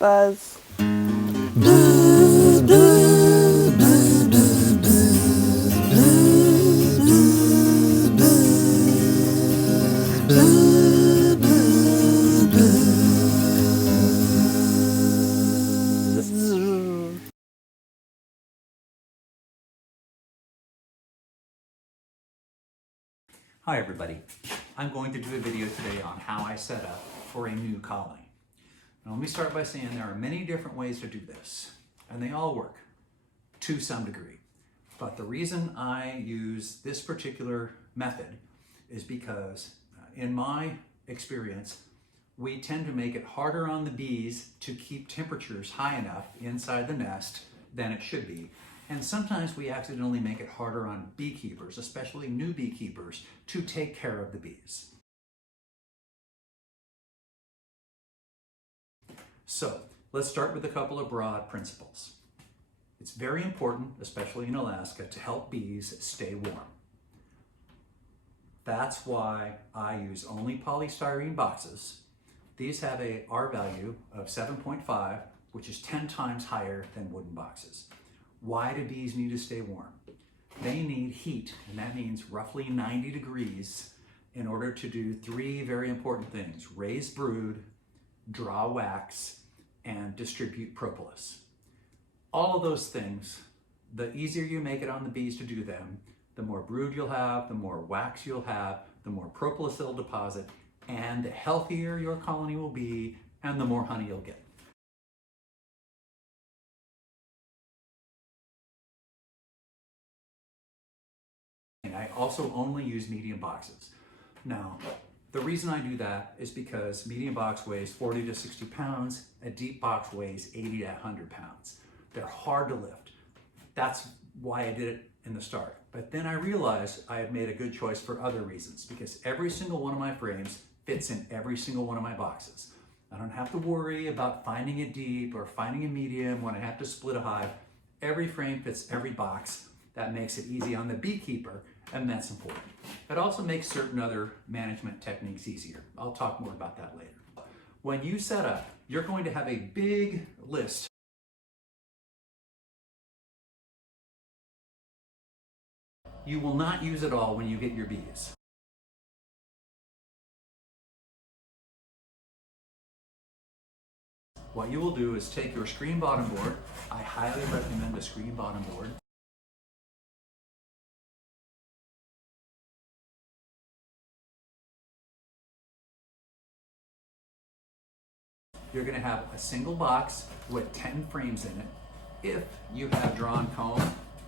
Buzz. Hi everybody, I'm going to do a video today on how I set up for a new colony. Now let me start by saying there are many different ways to do this, and they all work to some degree. But the reason I use this particular method is because in my experience, we tend to make it harder on the bees to keep temperatures high enough inside the nest than it should be. And sometimes we accidentally make it harder on beekeepers, especially new beekeepers, to take care of the bees. So let's start with a couple of broad principles. It's very important, especially in Alaska, to help bees stay warm. That's why I use only polystyrene boxes. These have a R value of 7.5, which is 10 times higher than wooden boxes. Why do bees need to stay warm? They need heat, and that means roughly 90 degrees in order to do three very important things: raise brood, draw wax, and distribute propolis. All of those things, the easier you make it on the bees to do them, the more brood you'll have, the more wax you'll have, the more propolis they'll deposit, and the healthier your colony will be, and the more honey you'll get. I also only use medium boxes. Now, the reason I do that is because medium box weighs 40 to 60 pounds, a deep box weighs 80 to 100 pounds. They're hard to lift. That's why I did it in the start. But then I realized I had made a good choice for other reasons, because every single one of my frames fits in every single one of my boxes. I don't have to worry about finding a deep or finding a medium when I have to split a hive. Every frame fits every box. That makes it easy on the beekeeper, and that's important. It also makes certain other management techniques easier. I'll talk more about that later. When you set up, you're going to have a big list. You will not use it all when you get your bees. What you will do is take your screen bottom board. I highly recommend a screen bottom board. You're going to have a single box with 10 frames in it. If you have drawn comb,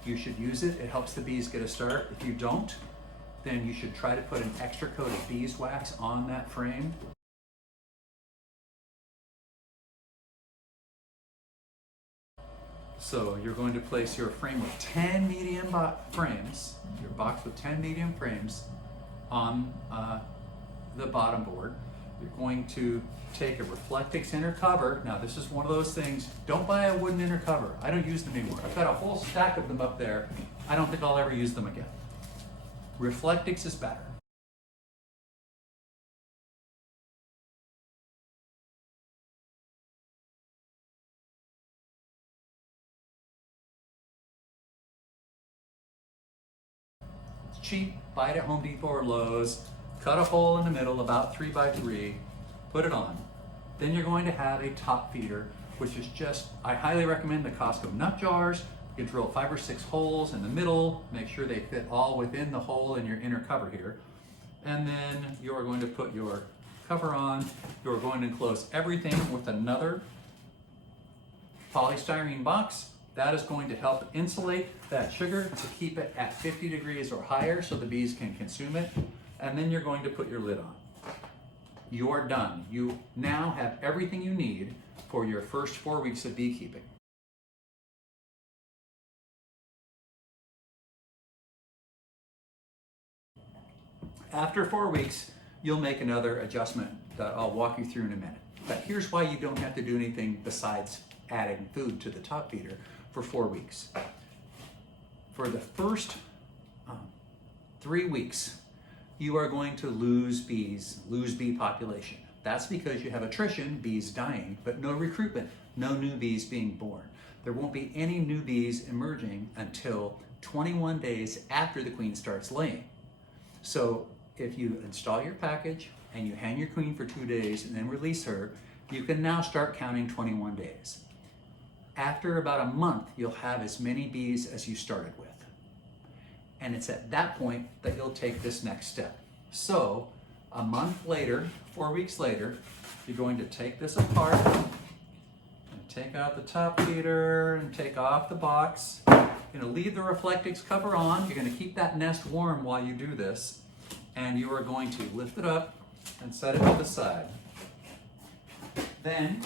you should use it. It helps the bees get a start. If you don't, then you should try to put an extra coat of beeswax on that frame. So you're going to place your frame with 10 medium frames, your box with 10 medium frames on the bottom board. You're going to take a Reflectix inner cover. Now this is one of those things, don't buy a wooden inner cover. I don't use them anymore. I've got a whole stack of them up there. I don't think I'll ever use them again. Reflectix is better. It's cheap, buy it at Home Depot or Lowe's, cut a hole in the middle about 3 by 3, put it on. Then you're going to have a top feeder, which is just, I highly recommend the Costco nut jars. You can drill 5 or 6 holes in the middle, make sure they fit all within the hole in your inner cover here. And then you're going to put your cover on. You're going to enclose everything with another polystyrene box. That is going to help insulate that sugar to keep it at 50 degrees or higher so the bees can consume it. And then you're going to put your lid on. You're done. You now have everything you need for your first 4 weeks of beekeeping. After 4 weeks, you'll make another adjustment that I'll walk you through in a minute. But here's why you don't have to do anything besides adding food to the top feeder for 4 weeks. For the first 3 weeks, you are going to lose bees, lose bee population. That's because you have attrition, bees dying, but no recruitment, no new bees being born. There won't be any new bees emerging until 21 days after the queen starts laying. So if you install your package and you hang your queen for 2 days and then release her, you can now start counting 21 days. After about a month, you'll have as many bees as you started with. And it's at that point that you'll take this next step. So a month later, 4 weeks later, you're going to take this apart and take out the top feeder and take off the box. You're going to leave the Reflectix cover on. You're going to keep that nest warm while you do this. And you are going to lift it up and set it to the side. Then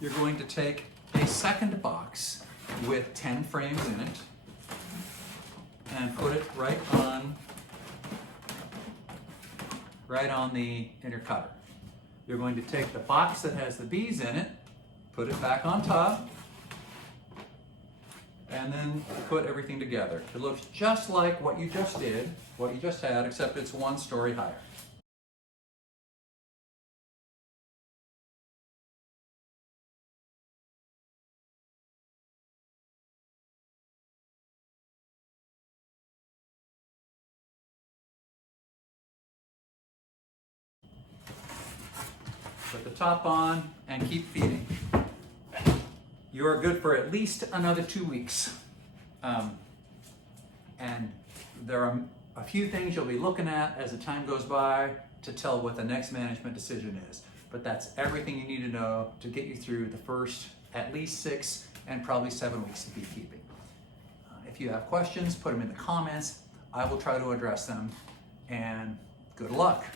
you're going to take a second box with 10 frames in it and put it right on the inner cover. You're going to take the box that has the bees in it, put it back on top, and then put everything together. It looks just like what you just did, what you just had, except it's 1 story higher. Put the top on and keep feeding. You are good for at least another 2 weeks. And there are a few things you'll be looking at as the time goes by to tell what the next management decision is. But that's everything you need to know to get you through the first at least 6 and probably 7 weeks of beekeeping. If you have questions, put them in the comments. I will try to address them, and good luck.